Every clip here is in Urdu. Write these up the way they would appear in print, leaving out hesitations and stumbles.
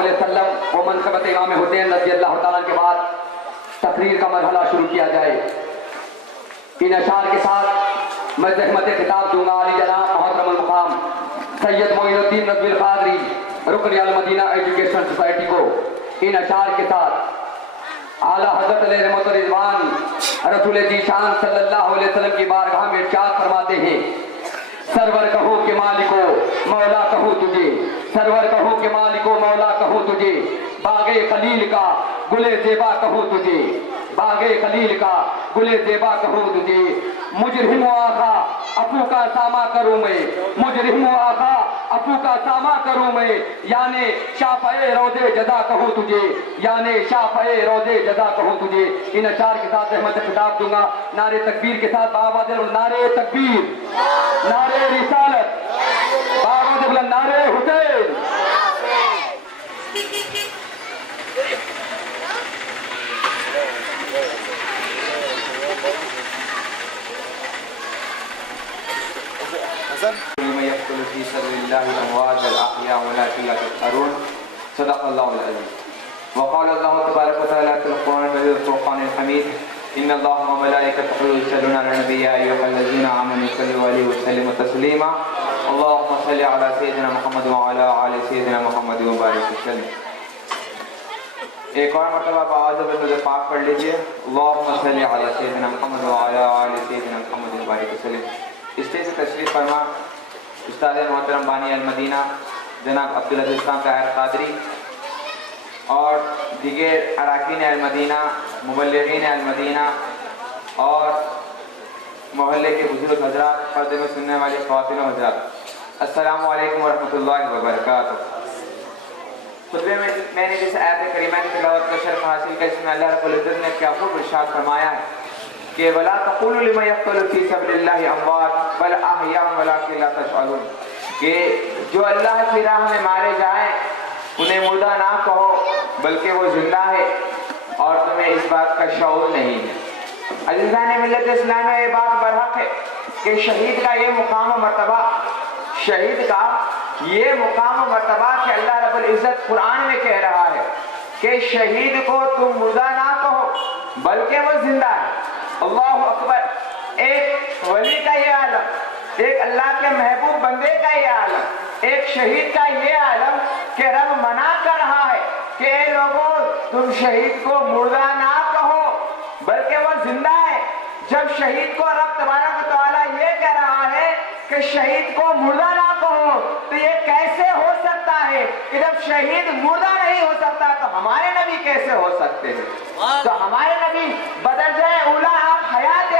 علیہ وسلم و منقبت امام حسین رضی اللہ تعالیٰ کے بعد تقریر کا مرحلہ شروع کیا جائے۔ ان اشعار کے ساتھ میں زحمت خطاب دوں گا علی جناب محترم المقام سید معین الدین رضوی القادری رکن المدینہ ایجوکیشن سوسائٹی کو ان اشعار کے ساتھ اعلیٰ حضرت علیہ رحمت و رضوان رسول ذیشان صلی اللہ علیہ وسلم کی بارگاہ میں ارشاد فرماتے ہیں، سرور کہو کہ مالکو مولا کہو تجھے، سرور کہو کہ مالکو مولا کہو تجھے، باغ خلیل کا گل زیبا کہو تجھے، باغ خلیل کا گل زیبا کہو تجھے، مجرم و آقا افو کا ساما کروں میں، مجرم و آقا افو کا ساما کروں میں، یعنی شافعِ روضے جزا کہوں تجھے، یعنی شافعِ روضے جزا کہوں تجھے۔ ان اشعار کے ساتھ احمد خطاب دوں گا، نعرے تکبیر کے ساتھ بآواز بلند نعرے تکبیر، نعرے رسالت، بآواز بلند نعرے حسین۔ لمن يقتل في سبيل الله الأموات والأحياء ولكن لا تشعرون صدق الله العظيم وقال الله تبارك وتعالى في القرآن المجيد والفرقان الحميد إن الله وملائكته يصلون على النبي يا أيها الذين آمنوا صلوا عليه وسلموا تسليما اللهم صل على سيدنا محمد وعلى آل سيدنا محمد وبارك وسلم۔ ایک اور مرتبہ بآواز بلند پاک پڑھ لیجئے، اللهم صل على سيدنا محمد وعلى آل سيدنا محمد وبارك وسلم۔ اسٹیج سے تشریف فرما استاد محترم بانی المدینہ جناب عبدالعزیز خان طاہر قادری اور دیگر اراکین المدینہ، مبلغین المدینہ اور محلے کے بزرگ حضرات، پردے میں سننے والے خواتین و حضرات، السلام علیکم ورحمۃ اللہ وبرکاتہ۔ خطبے میں نے جس آیت کریمہ کی تلاوت کا شرف حاصل کیا، اس میں اللہ رب العزت نے کیا خوب ارشاد فرمایا ہے کہ وَلَا تَقُولُوا لِمَن يَقْتُلُ فِي سَبِيلِ اللَّهِ أَمْوَاتٌ بَلْ أَحْيَاءٌ وَلَٰكِن لَّا تَشْعُرُونَ، کہ جو اللہ کی راہ میں مارے جائیں انہیں مردہ نہ کہو بلکہ وہ زندہ ہے اور تمہیں اس بات کا شعور نہیں ہے۔ عزیزان ملت اسلام میں یہ بات برحق ہے کہ شہید کا یہ مقام و مرتبہ، شہید کا یہ مقام و مرتبہ کہ اللہ رب العزت قرآن میں کہہ رہا ہے کہ شہید کو تم مردہ نہ کہو بلکہ وہ زندہ ہے۔ اللہ اکبر، ایک ولی کا یہ عالم، ایک اللہ کے محبوب بندے کا یہ عالم، ایک شہید کا یہ عالم کہ رب منع کر رہا ہے کہ اے لوگوں تم شہید کو مردہ نہ کہو بلکہ وہ زندہ ہے۔ جب شہید کو رب تبارک و تعالیٰ یہ کہہ رہا ہے کہ شہید کو مردہ نہ کہو تو یہ کیسے ہو سکتا ہے کہ جب شہید مردہ نہیں ہو سکتا تو ہمارے نبی کیسے ہو سکتے ہیں؟ تو ہمارے نبی بدرجہ اولا آپ حیات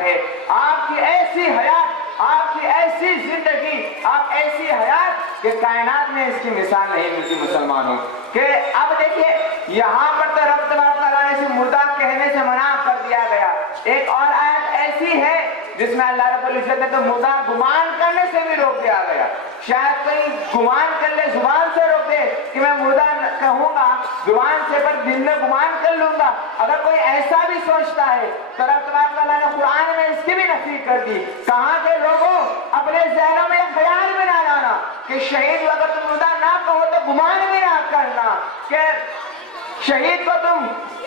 ہے، آپ کی ایسی حیات، آپ کی ایسی زندگی، آپ ایسی حیات کہ کائنات میں اس کی مثال نہیں ملتی مسلمانوں۔ کہ اب دیکھیے یہاں پر تو رب تبارک و تعالیٰ نے اسے مردہ کہنے سے منع کر دیا گیا، ایک اور آیت ایسی ہے جس میں اللہ رب العزت نے تو مردہ گمان کرنے سے بھی روک دیا گیا۔ شاید کوئی گمان کر لے، زبان سے روک دے کہ میں مردہ کہوں گا زبان سے، پر دل میں گمان کر لوں گا۔ اگر کوئی ایسا بھی سوچتا ہے تو رب تبارک و تعالیٰ نے قرآن میں اس کی بھی نفی کر دی، کہاں کے لوگوں اپنے ذہنوں میں خیال میں نہ لانا کہ شہید اگر تم مردہ نہ کہو تو گمان بھی نہ کرنا کہ شہید کو تم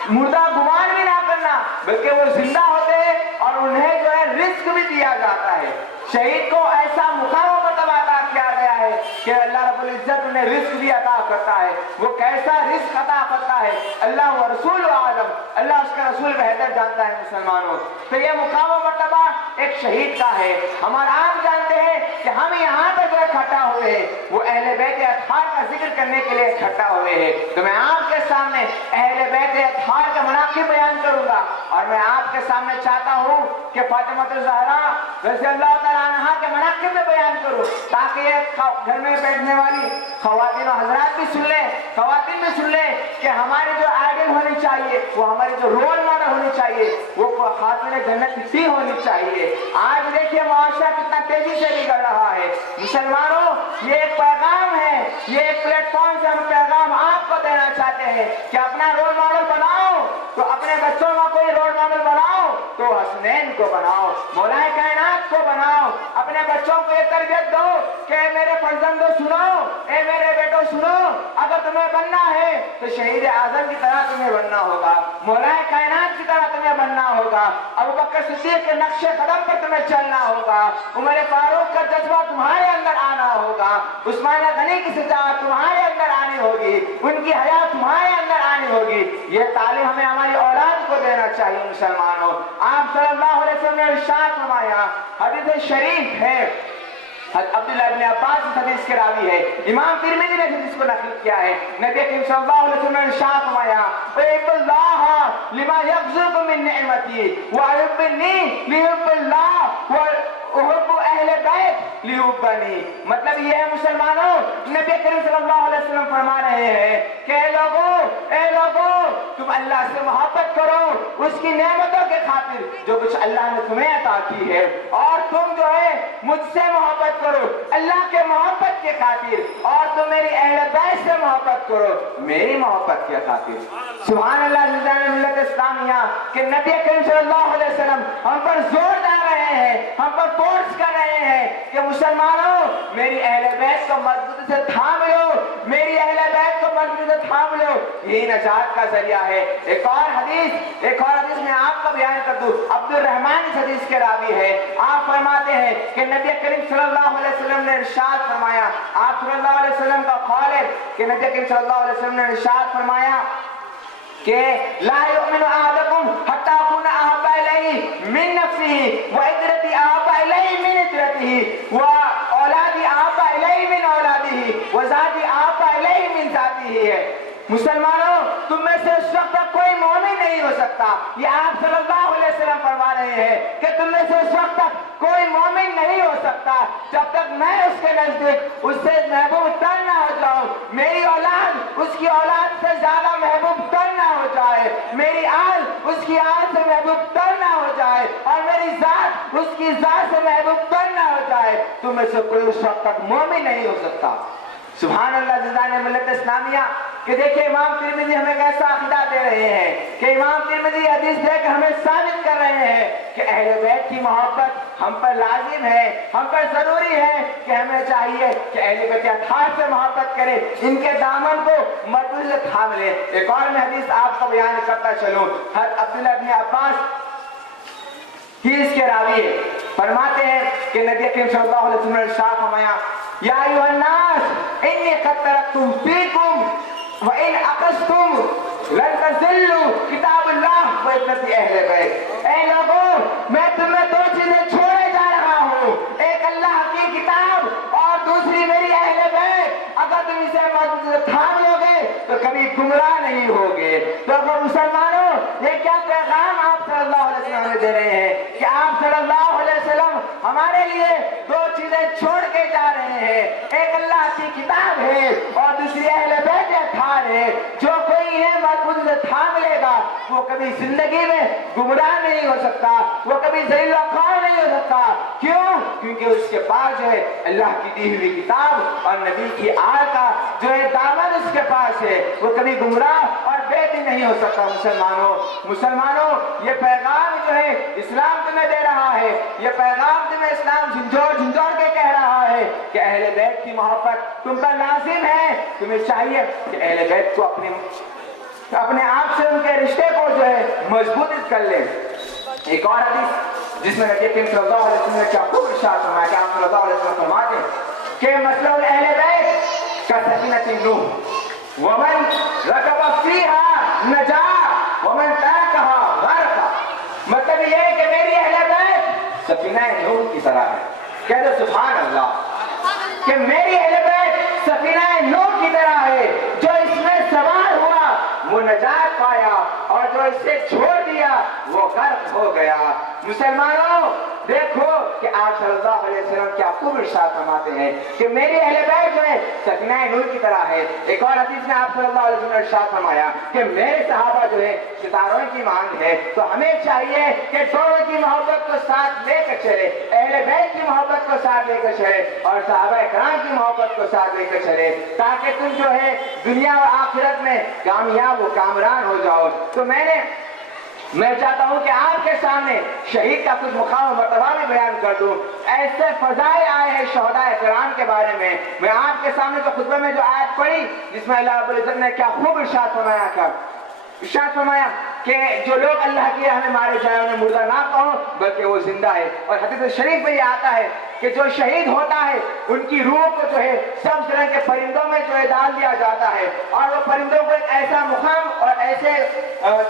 مردہ گمان بھی نہ کرنا بلکہ وہ زندہ ہوتے ہیں اور انہیں جو ہے رزق بھی دیا جاتا ہے۔ شہید کو ایسا مقام و مرتبہ عطا کیا گیا ہے کہ اللہ رب العزت انہیں رزق بھی عطا کرتا ہے۔ وہ کیسا رزق عطا کرتا ہے اللہ و رسول عالم، اللہ اس کا رسول بہتر جانتا ہے مسلمانوں۔ تو یہ مقام و مرتبہ ایک شہید کا ہے۔ ہمارا آپ جانتے ہیں کہ ہم یہاں پر جو اکٹھا ہوئے ہیں وہ اہل بیت اطہار کا ذکر کرنے کے لیے اکٹھا ہوئے ہیں۔ تو میں آپ کے سامنے اہل بیت اطہار کا مناقب بیان کروں گا اور میں آپ کے سامنے چاہتا ہوں کہ فاطمہ الزہرا رضی اللہ تعالیٰ عنہا کے مناقب میں بیان کروں تاکہ یہ گھر میں بیٹھنے والی خواتین و حضرات بھی سن لیں، خواتین بھی سن لیں کہ ہماری جو آئیڈل ہونی چاہیے، وہ ہماری جو رول ماڈل ہونی چاہیے وہ خاتون جنت ہی ہونی چاہیے۔ آج دیکھیے معاشرہ کتنا تیزی سے بگڑ رہا ہے۔ مسلمانوں یہ ایک پیغام ہے، یہ ایک پلیٹ فارم سے ہم پیغام آپ کو دینا چاہتے ہیں کہ اپنا رول ماڈل بناؤ تو اپنے بچوں کا کوئی رول ماڈل بناؤ تو حسنین کو بناؤ، مولا کائنات کو بناؤ۔ اپنے بچوں کو یہ تربیت دو کہ اے میرے فرزندوں سنو، اے میرے بیٹوں سنو، اگر تمہیں بننا ہے تو شہید اعظم کی طرح تمہیں بننا ہوگا، مولا کائنات کی طرح تمہیں بننا ہوگا، ابو بکر صدیق کے نقش قدم پر تمہیں چلنا ہوگا، عمر فاروق کا جذبہ تمہارے اندر آنا ہوگا، عثمان غنی کی شجاعت تمہارے اندر آنی ہوگی، ان کی حیا تمہارے اندر آنی ہوگی۔ یہ تعلیم ہمیں ہماری اولاد کو دینا چاہیے مسلمانوں۔ آپ صلی اللہ علیہ وسلم نے ارشاد فرمایا، حدیث شریف ہے، عبداللہ ابن عباس اس حدیث کے راوی ہے، امام ترمذی نے حدیث کو نقل کیا ہے، نبی کریم صلی اللہ علیہ وسلم نے ارشاد فرمایا، احب اللہ لما یغزق من نعمتی واحبنی لحب اللہ واحب اہل بیت لحبنی۔ مطلب یہ ہے مسلمانوں، نبی کریم صلی اللہ علیہ وسلم فرما رہے ہیں کہ اے لوگوں تم اللہ سے محبت کرو اس کی نعمتوں کے خاطر جو کچھ اللہ نے تمہیں عطا کی ہے، اور تم جو ہے مجھ سے محبت کرو اللہ کے محبت کے خاطر، اور تم میری اہل بیت سے محبت کرو میری محبت کے خاطر۔ سبحان اللہ، ملت اسلامیہ کہ نبی کریم صلی اللہ علیہ وسلم ہم پر زور ڈال رہے ہیں، ہم پر فورس کر رہے ہیں کہ مسلمانوں میری اہل بیت کو مضبوطی سے تھام لو، میری اہل بیت کو مضبوطی سے تھام لو، یہی نجات کا ذریعہ ہے۔ ایک اور حدیث میں آپ کا بیان کر دوں، عبد الرحمن اس حدیث کے راوی ہے، آپ فرماتے ہیں کہ نبی کریم صلی اللہ علیہ وسلم نے ارشاد فرمایا، آپ صلی اللہ علیہ وسلم کا قول ہے کہ نبی کریم صلی اللہ علیہ وسلم نے ارشاد فرمایا کہ لا یؤمن احدکم حتی اکون احب الیہ من نفسہ وعترتی احب الیہ من عترتہ واولادی احب الیہ من اولادہ وذاتی احب الیہ من ذاتہ۔ مسلمانوں تم میں سے اس وقت تک کوئی مومن نہیں ہو سکتا، یہ آپ صلی اللہ علیہ وسلم فرما رہے ہیں کہ تم میں سے اس وقت تک کوئی مومن نہیں ہو سکتا جب تک میں اس کے نزدیک اس سے محبوب تر نہ ہو جاؤں، میری اولاد اس کی اولاد سے زیادہ محبوب تر نہ ہو جائے، میری آل اس کی آل سے محبوب تر نہ ہو جائے، اور میری ذات اس کی ذات سے محبوب تر نہ ہو جائے، تم میں سے کوئی اس وقت تک مومن نہیں ہو سکتا۔ سبحان اللہ، زندان ملت اسلامیہ کہ دیکھیں امام ترمذی ہمیں کیسا عقیدہ دے رہے ہیں کہ امام ترمذی حدیث دے کر ہمیں ثابت کر رہے ہیں کہ اہل بیت کی محبت ہم پر لازم ہے، ہم پر ضروری ہے کہ ہمیں چاہیے کہ اہل بیت اطہار سے محبت کرے، ان کے دامن کو مضبوطی سے تھام لے۔ ایک اور میں حدیث آپ کو بیان کرتا چلوں، حضرت عبداللہ ابن عباس ہی اس کے راوی ہے، فرماتے ہیں کہ نبی کریم صلی اللہ علیہ وسلم نے ارشاد فرمایا، یا ایھا الناس انی قد ترکتم فیکم وَإِنْ أَخَذْتُمْ لَن تَضِلُّوا کتاب اللہ وَسُنَّتِ اہل بیت۔ اے لوگوں میں تمہیں دو چیزیں چھوڑے جا رہا ہوں، ایک اللہ کی کتاب اور دوسری میری اہل بیت، اگر تم اسے مضبوطی سے تھام لو گے تو کبھی گمراہ نہیں ہوگے۔ تو مسلمانوں یہ کیا پیغام آپ صلی اللہ علیہ وسلم ہمیں دے رہے ہیں کہ آپ صلی اللہ علیہ وسلم ہمارے لیے دو چیزیں چھوڑ کے جا رہے ہیں، ایک اللہ کی کتاب ہے اور دوسری اہل بیت ہے۔ جو کوئی انہیں مضبوطی سے تھام لے گا وہ کبھی زندگی میں گمراہ نہیں ہو سکتا، وہ کبھی ذلیل و خوار نہیں ہو سکتا۔ کیوں؟ کیونکہ اس کے پاس جو ہے اللہ کی دی ہوئی کتاب اور نبی کی آل کا جو ہے دامن اس کے پاس ہے، وہ کبھی گمراہ اور بے دین نہیں ہو سکتا۔ مسلمانوں یہ پیغام جو ہے اسلام تمہیں دے رہا ہے، یہ پیغام تمہیں اسلام جھنجھوڑ کے کہہ رہا ہے کہ اہل بیت کی محبت تم پر لازم ہے۔ تمہیں چاہیے کہ اہل بیت کو اپنے آپ سے ان کے رشتے کو جو ہے مضبوط کر لیں۔ ایک اور حدیث جس میں نبی کریم صلی اللہ علیہ وسلم نے کیا خوب ارشاد فرمایا کہ آپ صلی اللہ علیہ وسلم فرماتے ہیں کہ مسلک اہل بیت کا سفینۃ نوح ومن رکب فیہا نجا ومن ترکہا غرق۔ مطلب یہ ہے کہ میری اہل بیت سفینہ نوح کی طرح ہے۔ کہہ دو سبحان اللہ کہ میری اہل بیت سفینہ نوح کی طرح ہے، جو اس میں سوار ہوا وہ نجات پایا اور جو اس سے چھوڑ دیا وہ غرق ہو گیا۔ مسلمانوں دیکھو کہ آپ صلی اللہ علیہ وسلم کیا خوب ارشاد فرماتے ہیں کہ میری اہل بیت جو ہے سفینہ نوح کی طرح ہے۔ ایک اور حدیث میں آپ صلی اللہ علیہ وسلم نے ارشاد فرمایا کہ میرے صحابہ جو ہے ستاروں کی مانند ہے۔ تو ہمیں چاہیے کہ دونوں کی محبت کو ساتھ لے کر چلے، اہل بیت کی محبت کو ساتھ لے کر چلے اور صحابہ کرام کی محبت کو ساتھ لے کر چلے، تاکہ تم جو ہے دنیا اور آخرت میں کامیاب و کامران ہو جاؤ۔ تو میں نے میں چاہتا ہوں کہ آپ کے سامنے شہید کا کچھ مقام و مرتبہ بھی بیان کر دوں. ایسے فضائل آئے ہیں شہداء کرام کے بارے میں. میں آپ کے سامنے تو خطبے میں جو آیت پڑھی جس میں اللہ رب العزت نے کیا خوب ارشاد فرمایا تھا. ارشاد فرمایا کہ جو لوگ اللہ کی راہ میں مارے جائے انہیں مردہ نہ کہو بلکہ وہ زندہ ہے. اور حدیث شریف میں یہ آتا ہے کہ جو شہید ہوتا ہے ان کی روح کو جو ہے سب طرح کے پرندوں میں جو ہے ڈال دیا جاتا ہے اور وہ پرندوں کو ایک ایسا مقام اور ایسے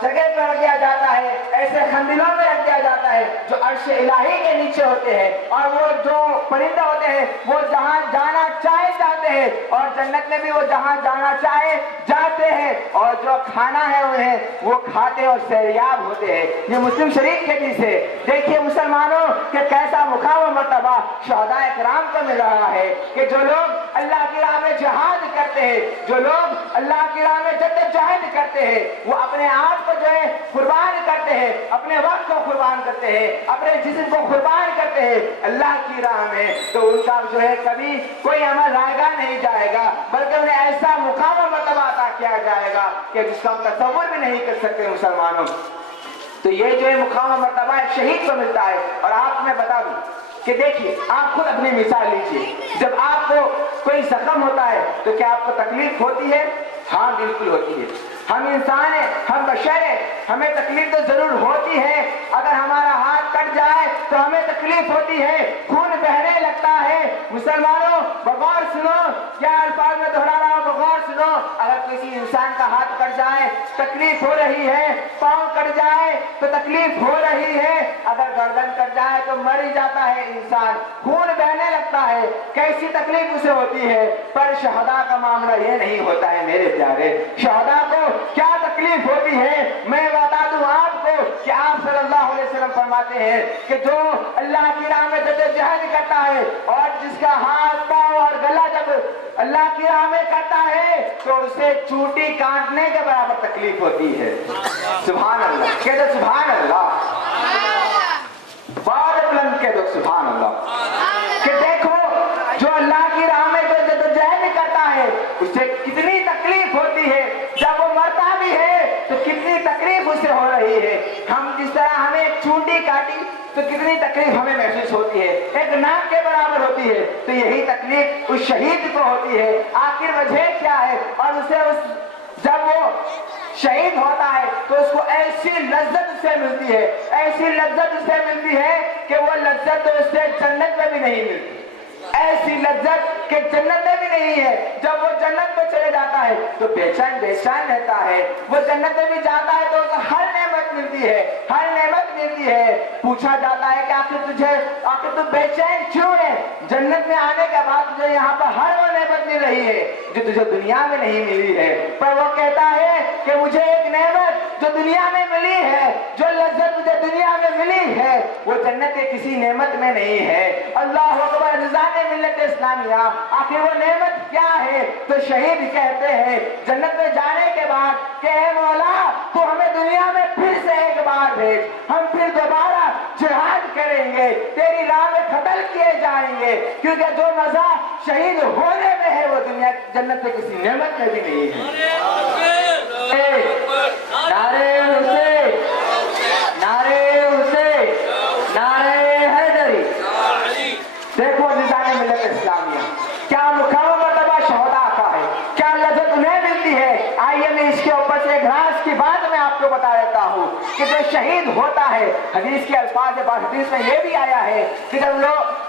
جگہ پر رکھ دیا جاتا ہے, ایسے خندلوں میں رکھ دیا جاتا ہے جو عرش الہی کے نیچے ہوتے ہیں. اور وہ جو پرندے ہوتے ہیں وہ جہاں جانا چاہے جاتے ہیں اور جنت میں بھی وہ جہاں جانا چاہے جاتے ہیں اور جو کھانا ہے انہیں وہ کھاتے اور سیریاب ہوتے ہیں. یہ مسلم شریف کے حدیث ہے. دیکھیے مسلمانوں کہ کیسا مقام و مرتبہ شہداء کرام کو مل رہا ہے کہ جو لوگ اللہ کی راہ میں جہاد کرتے ہیں, جو لوگ اللہ کی راہ میں جدوجہد کرتے ہیں, وہ اپنے آپ کو جو ہے قربان کرتے ہیں, اپنے وقت کو قربان کرتے ہیں, اپنے جسم کو قربان کرتے ہیں اللہ کی راہ میں, تو ان کا جو ہے کبھی کوئی عمل رائگاں نہیں جائے گا بلکہ انہیں ایسا مقام و مرتبہ عطا کیا جائے گا کہ جس کا ہم تصور بھی نہیں کر سکتے مسلمانوں. تو یہ جو ہے مقام و مرتبہ ایک شہید کو ملتا ہے. اور آپ میں بتا دوں کہ دیکھیے آپ خود اپنی مثال لیجئے, جب آپ کو کوئی زخم ہوتا ہے تو کیا آپ کو تکلیف ہوتی ہے؟ ہاں بالکل ہوتی ہے. ہم انسان ہیں, ہم بشر ہیں, ہمیں تکلیف تو ضرور ہوتی ہے. اگر ہمارا ہاتھ کٹ جائے تو ہمیں تکلیف ہوتی ہے, خون بہنے لگتا ہے. مسلمانوں بغور سنو, کیا الفاظ میں دہرا رہا ہوں, بغور سنو. اگر کسی انسان کا ہاتھ کٹ جائے تکلیف ہو رہی ہے, پاؤں کٹ جائے تو تکلیف ہو رہی ہے, اگر گردن کٹ جائے تو مر ہی جاتا ہے انسان, خون بہنے لگتا ہے, کیسی تکلیف اسے ہوتی ہے. پر شہداء کا معاملہ یہ نہیں ہوتا ہے میرے پیارے. شہداء کو کیا تکلیف ہوتی ہے میں بتا دوں آپ کو کہ آپ صلی اللہ علیہ وسلم فرماتے ہیں کہ جو اللہ کی راہ میں جدوجہد کرتا ہے اور جس کا ہاتھ پاؤں اور گلا جب اللہ کی راہ میں کرتا ہے تو اسے چوٹی کاٹنے کے برابر تکلیف ہوتی ہے. سبحان اللہ کہہ دو, سبحان اللہ, بہت بلند کہہ دو سبحان اللہ. کہ دیکھو جو اللہ کی راہ میں جو جدوجہد کرتا ہے اسے کتنی تکلیف ہوتی ہے, جب وہ مرتا بھی ہے تو کتنی تکلیف اسے ہو رہی ہے. ہم جس طرح ہمیں ایک چونٹی کاٹی تو کتنی تکلیف ہمیں محسوس ہوتی ہے, ایک ناک کے برابر ہوتی ہے, تو یہی تکلیف اس شہید کو ہوتی ہے. آخر وجہ کیا ہے؟ اور اسے جب وہ شہید ہوتا ہے تو اس کو ایسی لذت سے ملتی ہے, ایسی لذت سے ملتی ہے کہ وہ لذت تو اس سے جنت میں بھی نہیں ملتی, ایسی لذت کہ جنت میں بھی نہیں ہے. جب وہ جنت میں چلے جاتا ہے تو بے چین رہتا ہے, وہ جنت میں بھی جاتا ہے تو اسے ہر نعمت ملتی ہے, ہر نعمت ملتی ہے. پوچھا جاتا ہے کہ آخر تو بے چین کیوں ہے؟ جنت میں آنے کے بعد تجھے یہاں پر ہر وہ نعمت مل رہی ہے جو تجھے دنیا میں نہیں ملی ہے. پر وہ کہتا ہے کہ مجھے ایک نعمت جو دنیا میں ملی ہے, جو لذت مجھے دنیا میں ملی ہے, وہ جنت کے کسی نعمت میں نہیں ہے. اللہ اکبر, نظام ملت اسلامیہ, آخر وہ نعمت کیا ہے؟ تو شہید کہتے ہیں جنت میں جانے کے بعد کہ اے مولا تو ہمیں دنیا میں پھر سے ایک بار بھیج, ہم پھر دوبارہ جہاد کریں گے, تیری راہ میں قتل کیے جائیں گے, کیونکہ جو مزہ شہید ہونے میں ہے وہ دنیا جنت کے کسی نعمت میں بھی نہیں ہے. نعرے حسین, نعرے حسین, نعرے حیدری. دیکھو نظام ملت اسلامیہ کیا مقام و مرتبہ شہداء کا ہے, کیا لذت انہیں ملتی ہے. آئیے میں اس کے اوپر سے ایک راز کی بات میں آپ کو بتا دیتا ہوں کہ جو شہید ہوتا ہے, حدیث کے الفاظ ہے, حدیث میں یہ بھی آیا ہے کہ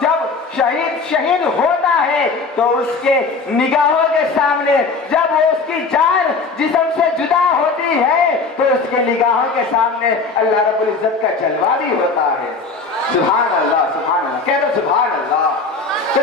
جب شہید ہوتا ہے تو اس کے نگاہوں کے سامنے جب وہ اس کی جان جسم سے جدا ہوتی ہے تو اس کے نگاہوں کے سامنے اللہ رب العزت کا جلوہ بھی ہوتا ہے. سبحان اللہ, سبحان اللہ, کہہ دو سبحان اللہ. تو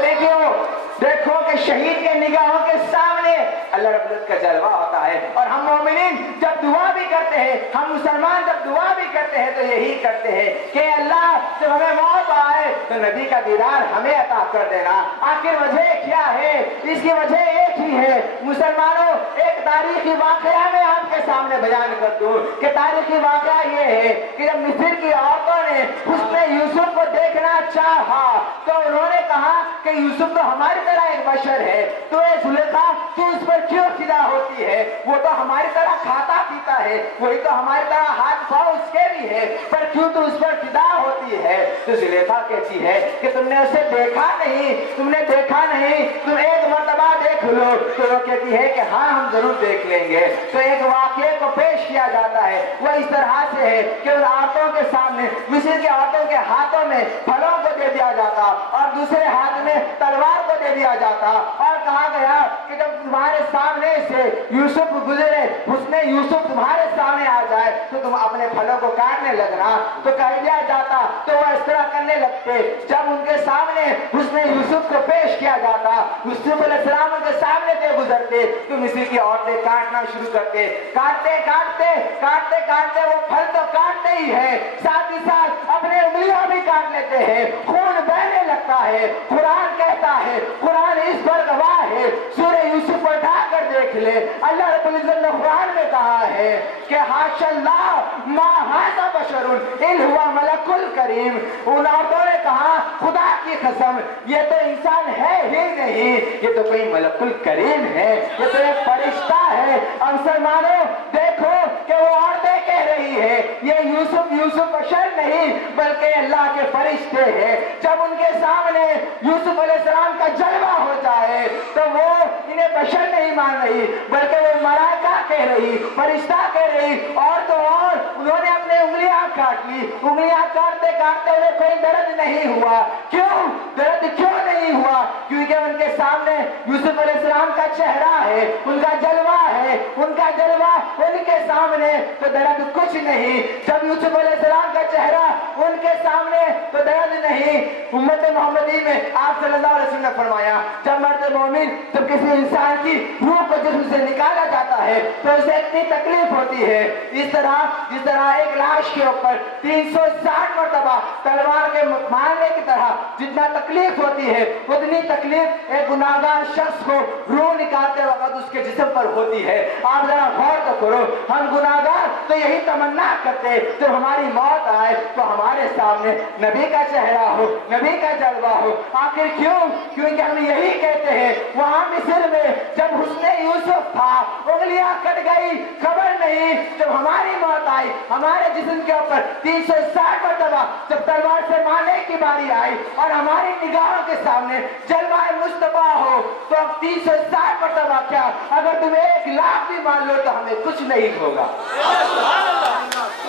دیکھو کہ شہید کے نگاہوں کے سامنے اللہ رب العزت کا جلوہ ہوتا ہے. اور ہم مومنین جب دعا بھی کرتے ہیں, ہم مسلمان جب دعا بھی کرتے ہیں تو یہی کرتے ہیں کہ اللہ جب ہمیں موت آئے تو نبی کا دیدار ہمیں عطا کر دینا. آخر وجہ کیا ہے؟ اس کی وجہ ایک ہی ہے. مسلمانوں ایک تاریخی واقعہ میں آپ کے سامنے بیان کر دوں کہ تاریخی واقعہ یہ ہے کہ جب مصر کی عورتوں نے حسن یوسف کو دیکھنا چاہا تو انہوں نے کہا کہ یوسف تو ہماری طرح ایک بشر ہے, تو اے زلیخا تو اس پر کیوں فدا ہو ہوتی ہے وہ تو ہماری طرح کھاتا پیتا ہے, وہی تو ہماری طرح ہاتھ پاؤں اس کے بھی ہے, پر کیوں تو اس پر فدا ہوتی ہے؟ تو زلیخا کہتی ہے کہ تم نے اسے دیکھا نہیں, تم نے دیکھا نہیں, تم ایک مرتبہ دیکھ لو. تو وہ کہتی ہے کہ ہاں ہم ضرور دیکھ لیں گے. تو ایک واقعے کو پیش کیا جاتا ہے, وہ اس طرح سے ہے کہ ان عورتوں کے سامنے, مصر کی عورتوں کے ہاتھوں میں پھلوں کو دے دیا جاتا اور دوسرے ہاتھ میں تلوار کو دے دیا جاتا, اور کہا گیا کہ جب تمہارے سامنے سے یوسف گزرے, حسن یوسف تمہارے سامنے آ جائے تو تم اپنے پھلوں کو کاٹنے لگنا. تو کہہ دیا جاتا تو وہ اس طرح کرنے لگتے. جب ان کے سامنے حسن یوسف کو پیش کیا جاتا, یوسف علیہ السلام ان کے سامنے سے گزرتے تو مصر کی عورتیں کاٹنا شروع کرتے. کاٹتے کاٹتے کاٹتے کاٹتے وہ پھل تو کاٹتے ہی ہے, ساتھ ہی ساتھ اپنے انگلیاں بھی کاٹ لیتے ہیں, خون بہنے لگتا ہے. قرآن کہتا ہے, قرآن اس پر گواہ ہے, سورہ یوسف کو اٹھا کر دیکھ لے, اللہ رب العزت نے قرآن میں کہا ہے کہ حاشا اللہ ما ھذا بشر ان ہوا ملک الکریم. ان عورتوں نے کہا خدا کی قسم یہ تو انسان ہے ہی نہیں, یہ تو کوئی ملک الکریم ہے, یہ تو ایک فرشتہ ہے. اب مسلمانوں دیکھو کہ وہ عورتیں کہہ رہی ہے یہ یوسف بشر نہیں بلکہ اللہ کے فرشتے ہیں. جب ان کے سامنے یوسف علیہ السلام کا جلوہ ہو جائے تو وہ انہیں بشر نہیں مان رہی بلکہ وہ ملائکہ کہہ رہی, فرشتہ کہہ رہی. اور تو اور انہوں نے اپنے انگلیاں کاٹ لی. انگلیاں کاٹتے کاٹتے انہیں کوئی درد نہیں ہوا. کیوں درد کیوں نہیں ہوا؟ کیونکہ ان کے سامنے یوسف علیہ السلام کا چہرہ ہے, ان کا جلوہ ہے, ان کا جلوہ ان کے سامنے تو درد کچھ نہیں. جب یوسف علیہ السلام کا چہرہ ان کے سامنے تو درد نہیں. امت محمدی میں آپ صلی اللہ علیہ وسلم نے فرمایا جب مرد مومن جب کسی انسان کی روح کو جسم سے نکالا جاتا ہے تو اسے اتنی تکلیف ہوتی ہے, جس طرح ایک لاش کے اوپر 360 مرتبہ تلوار کے مارنے کی طرح جتنا تکلیف ہوتی ہے اتنی تکلیف ایک گناہگار شخص کو روح نکالتے وقت اس کے جسم پر ہوتی ہے. آپ ذرا غور تو کرو, ہم گناہگار تو یہی تمنا کرتے جب ہماری موت آئے تو ہمارے سامنے نبی کا چہرہ ہو, نبی کا جلوہ ہو. آخر کیوں؟ کیونکہ ہم یہی کہتے ہیں وہاں مصر میں جب حسن یوسف تھا انگلیاں کٹ گئی خبر نہیں, جب ہماری موت آئی ہمارے جسم کے اوپر 360 مرتبہ جب تلوار سے مارنے کی باری آئی اور ہماری نگاہوں کے سامنے جلوہ مصطفیٰ ہو تو اب 360 مرتبہ کیا اگر تم 1 لاکھ بھی مان لو تو ہمیں کچھ نہیں ہوگا.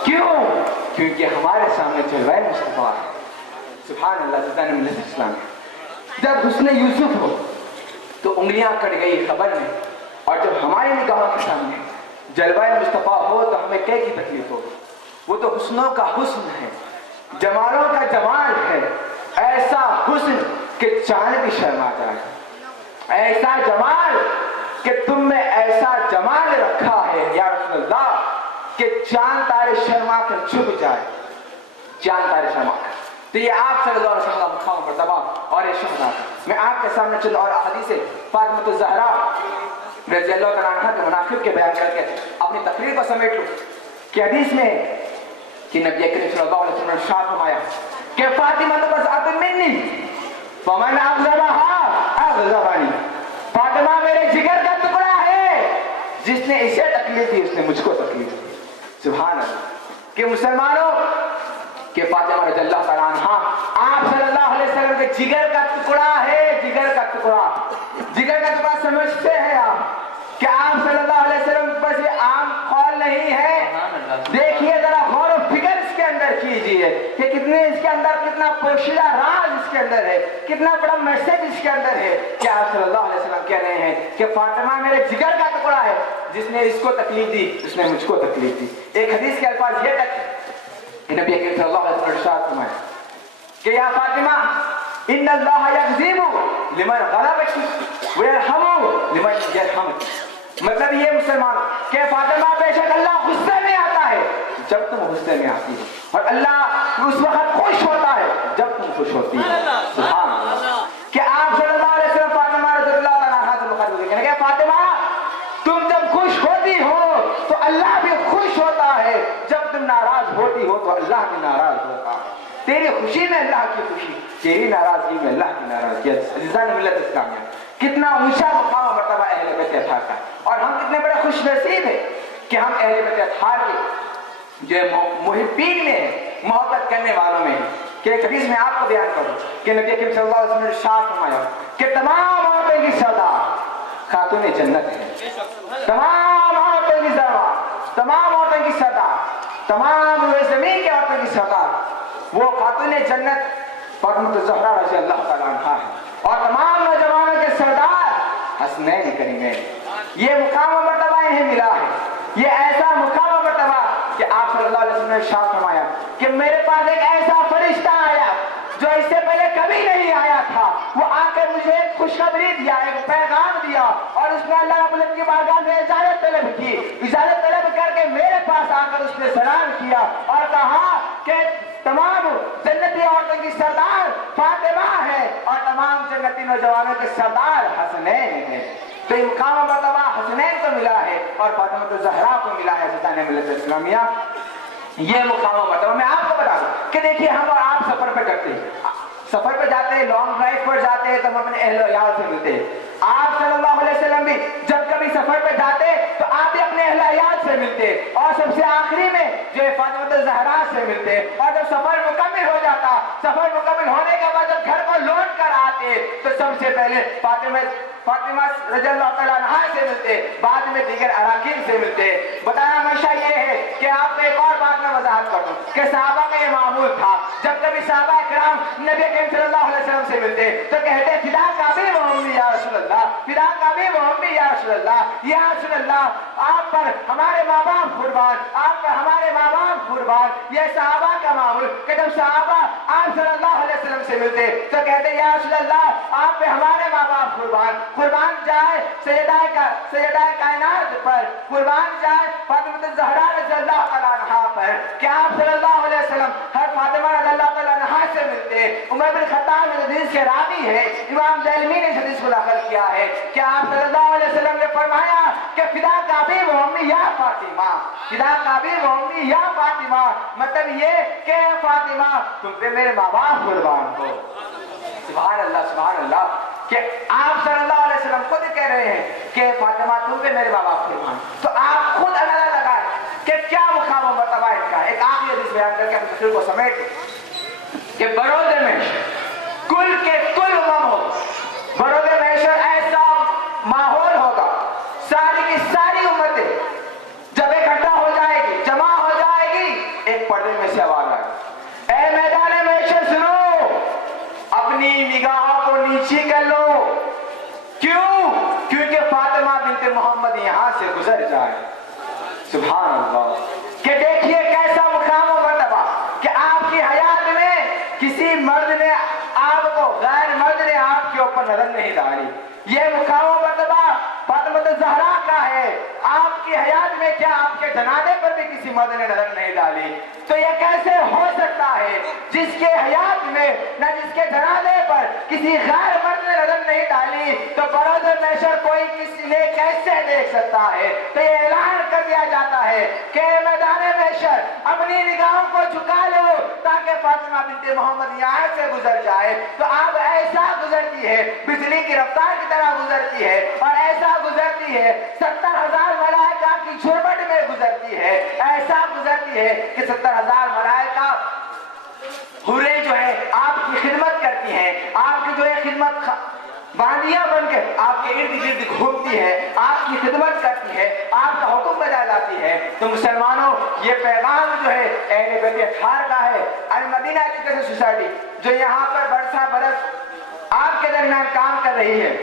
کیوں؟ کیونکہ ہمارے سامنے جلوہ مصطفیٰ ہے. سبحان اللہ. سبحان ملت اسلام. جب حسن یوسف ہو تو انگلیاں کٹ گئی خبر نہیں, اور جب ہماری نگاہوں کے سامنے جلوہ مصطفیٰ ہو تو ہمیں کیا کی تکلیف ہو؟ وہ تو حسنوں کا حسن ہے, جمالوں کا جمال ہے, ایسا حسن کہ چاند بھی شرما جائے, ایسا جمال کہ تم میں ایسا جمال رکھا ہے یا رسول اللہ کہ چاند تارے شرما کر چھپ جائے, چاند تارے شرما کر. تو یہ آپ صلی اللہ علیہ وسلم کا مقام مرتبہ اور یہ شہدا. میں آپ کے سامنے چند اور احادیث فاطمہ الزہرا رضی اللہ تعالیٰ عنہا کے مناقب کے بیان کر کے اپنی تقریر کو سمیٹ لوں کہ حدیث میں کہ نبی کریم صلی اللہ علیہ وسلم نے ارشاد فرمایا کہ فاطمہ بضعۃ منی فمن اغضبها اغضبنی. فاطمہ میرے جگر کا ٹکڑا ہے, جس نے اسے تکلیف دی اس نے مجھ کو تکلیف دی. سبحان اللہ. کہ مسلمانوں کہ فاطمہ رضی اللہ تعالیٰ عنہا آپ صلی اللہ علیہ وسلم کے جگر کا ٹکڑا ہے. جگر کا ٹکڑا, جگر کا ٹکڑا سمجھتے ہیں آپ کہ آپ صلی اللہ علیہ وسلم بس یہ عام قول نہیں ہے. دیکھیے ذرا غور و فکر اس کے اندر کیجئے کہ کتنے اس کے اندر کتنا پوشیدہ راز اس کے اندر ہے, کتنا بڑا میسج اس کے اندر ہے. کہ آپ صلی اللہ علیہ وسلم کہہ رہے ہیں کہ فاطمہ میرے جگر کا ٹکڑا ہے, جس نے اس کو تکلیف دی اس نے مجھ کو تکلیف دی. ایک حدیث کے الفاظ یہ تک نبی کریم صلی اللہ علیہ وسلم نے ارشاد فرمایا کہ یا فاطمہ ان اللہ یغضب لمن غضبک ویرحم لمن یرحمک. مطلب یہ مسلمان کہ فاطمہ بے شک اللہ غصے میں آتا ہے جب تم غصے میں آتی ہو, اور اللہ اس وقت خوش ہوتا ہے جب تم خوش ہوتی ہو. سبحان اللہ. کہ آپ صلی اللہ علیہ وسلم فاطمہ رضی اللہ تعالیٰ عنہا سے مخاطب ہوئے کہ فاطمہ تم جب خوش ہوتی ہو تو اللہ بھی خوش ہوتا ہے, جب تم ناراض ہوتی ہو تو اللہ بھی ناراض ہوتا ہے. تیری خوشی میں اللہ کی خوشی, تیری ناراضگی میں اللہ کی ناراضگی. عزیزان ملت اسلامیہ, کتنا اونچا مقام مرتبہ اہل بیت عطا کا ہے, اور ہم کتنے بڑے خوش نصیب ہے کہ ہم اہل بیت اطہار کے جو محبین میں ہیں، محبت کرنے والوں میں ہیں. کہ ایک حدیث میں آپ کو بیان کروں کہ نبی کریم صلی اللہ علیہ وسلم نے ارشاد فرمایا کہ تمام عورتوں کی سردار خاتون جنت ہے. تمام عورتوں کی سردار، تمام عورتوں کی سردار، تمام روئے زمین کی عورتوں کی سردار وہ خاتون جنت فاطمہ الزہرا رضی اللہ تعالیٰ عنہا ہے. اور تمام نوجوانوں کے سردار حسنین کریمین. یہ مقام و مرتبہ انہیں ملا ہے، یہ ایسا مقام و مرتبہ کہ آپ صلی اللہ علیہ وسلم نے ارشاد فرمایا کہ میرے پاس ایک ایسا فرشتہ آیا جو اس سے پہلے کبھی نہیں آیا تھا. وہ آ کر مجھے ایک خوشخبری دیا، ایک پیغام دیا، اور اس نے اللہ رب العزت کی بارگاہ سے اجازت طلب کی. اجازت طلب کر کے میرے پاس آ کر اس نے سلام کیا اور کہا کہ تمام جنتی عورتوں کی سردار فاطمہ ہے اور تمام جنتی نوجوانوں کے سردار حسنین ہیں. تو یہ مقام و مرتبہ حسنین کو ملا ہے اور فاطمہ الزہرا کو ملا ہے بطانہ ملت اسلامیہ. یہ مقام و مرتبہ میں آپ کو بتا دوں کہ دیکھیے ہم اور آپ سفر پہ کرتے ہیں، سفر پہ جاتے ہیں، لانگ ڈرائیو پر جاتے ہیں تو ہم اپنے اہل و عیال سے ملتے ہیں. آپ صلی اللہ علیہ وسلم بھی جب کبھی سفر پہ جاتے تو آپ بھی اپنے اہل عیال سے ملتے اور سب سے آخری میں جو ہے فاطمہ الزہرا سے ملتے. اور جب سفر مکمل ہو جاتا، سفر مکمل ہونے کے بعد جب گھر کو لوٹ کر آتے تو سب سے پہلے فاطمہ رضی اللہ تعالیٰ عنہا سے ملتے، بعد میں دیگر اراکین سے ملتے. بتانا ہمیشہ یہ ہے کہ آپ کو ایک اور بات میں وضاحت کر دوں کہ صحابہ کا یہ معمول تھا جب کبھی صحابہ کرام نبی کریم صلی اللہ علیہ وسلم سے ملتے تو کہتے فدا کابی و امی یا رسول اللہ، فدا کابی و امی یا رسول اللہ، یا رسول اللہ آپ پر ہمارے ماں باپ قربان، آپ پر ہمارے ماں باپ قربان. یہ صحابہ کا معمول کہ جب صحابہ آپ صلی اللہ علیہ وسلم سے ملتے تو کہتے یا رسول اللہ آپ پہ ہمارے ماں باپ قربان، قربان جائے سیدہ کائنات پر، قربان جائے فاطمہ الزہرا رضی اللہ تعالیٰ عنہا پر. کہ آپ صلی اللہ علیہ وسلم ہر فاطمہ رضی اللہ تعالیٰ عنہا سے ملتے. عمر بن خطاب میں حدیث کے راوی ہے، امام دہلوی نے اس حدیث کو نقل کیا ہے کہ آپ صلی اللہ علیہ وسلم نے فرمایا کہ فدا کابی و امی یا فاطمہ، فدا کابی و امی یا فاطمہ. مطلب یہ کہ فاطمہ تم پہ میرے ماں باپ قربان ہو. سبحان اللہ، سبحان اللہ. کہ آپ صلی اللہ علیہ وسلم خود کہہ رہے ہیں کہ فاطمہ تم پہ میرے ماں باپ قربان. تو آپ خود اندازہ لگائیں کہ کیا مقام و مرتبہ ان کا. ایک آخری حدیث بیان کر کے اپنے تقریر کو سمیٹ کہ بروز محشر کل کے کل امم ہو، بروز محشر ایسا ماحول ہوگا ساری کی ساری امتیں جب اکٹھا ہو جائے گی، جمع ہو جائے گی، ایک پردے میں سے آواز آئے گی اے میدان محشر سنو، اپنی نگاہوں کو نیچی کر لو. کیوں؟ کیونکہ فاطمہ بنت محمد یہاں سے گزر جائے. سبحان اللہ. کہ دیکھیے کیسا مقام و مرتبہ کہ آپ کی حیات میں کسی مرد نے آپ کو، غیر مرد نے آپ کے اوپر نظر نہیں ڈالی. یہ مقام و مرتبہ فاطمہ الزہرا کا ہے. آپ کی حیات میں کیا آپ کے جنازے پر بھی کسی مرد نے نظر نہیں ڈالی؟ تو یہ کیسے ہو سکتا ہے جس کے حیات میں نہ جس کے جنازے پر کسی غیر مرد نے نظر نہیں ڈالی تو بروز محشر کوئی کسی نے کیسے دیکھ سکتا ہے؟ تو یہ اعلان کر دیا جاتا ہے کہ میدان محشر اپنی نگاہوں کو جھکا لو تاکہ فاطمہ بنت محمد یہاں سے گزر جائے. تو آپ ایسا گزرتی ہے، بجلی کی رفتار کی طرح گزرتی ہے اور ایسا گزرتی ہے 70,000 ملائکہ کی جھرمٹ میں گزرتی ہے. ایسا گزرتی ہے کہ 70,000 ملائکہ حوریں جو ہے آپ کی خدمت کرتی ہیں، آپ کی جو ہے خدمت باندیاں بن کے آپ کے ارد گرد گھومتی ہے، آپ کی خدمت کرتی ہے، آپ کا حکم بجا لاتی ہے. تو مسلمانوں یہ پیغام جو ہے اہل بیت اطہار کا ہے. المدینہ ایجوکیشن سوسائٹی جو یہاں پر برسہ برس آپ کے درمیان کام کر رہی ہے،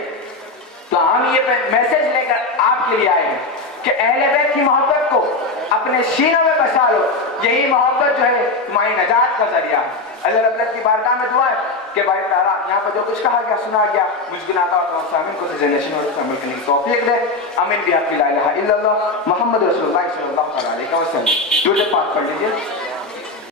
تو ہم یہ میسج لے کر آپ کے لیے آئے ہیں کہ اہل بیت کی محبت کو اپنے سینوں میں بسا لو. یہی محبت جو ہے تمہاری نجات کا ذریعہ ہے. اللہ رب العزت کی بارگاہ میں دعا ہے کہ بھائی تعالیٰ یہاں پر جو کچھ کہا گیا، سنا گیا، مجھ گناہگار اور تمام سامعین کو نشین اور عمل کرنے کی توفیق دے. آمین. بھی آپ کی لا الہ الا اللہ محمد رسول اللہ صلی اللہ علیہ وسلم. درود پاک پڑھ لیجیے.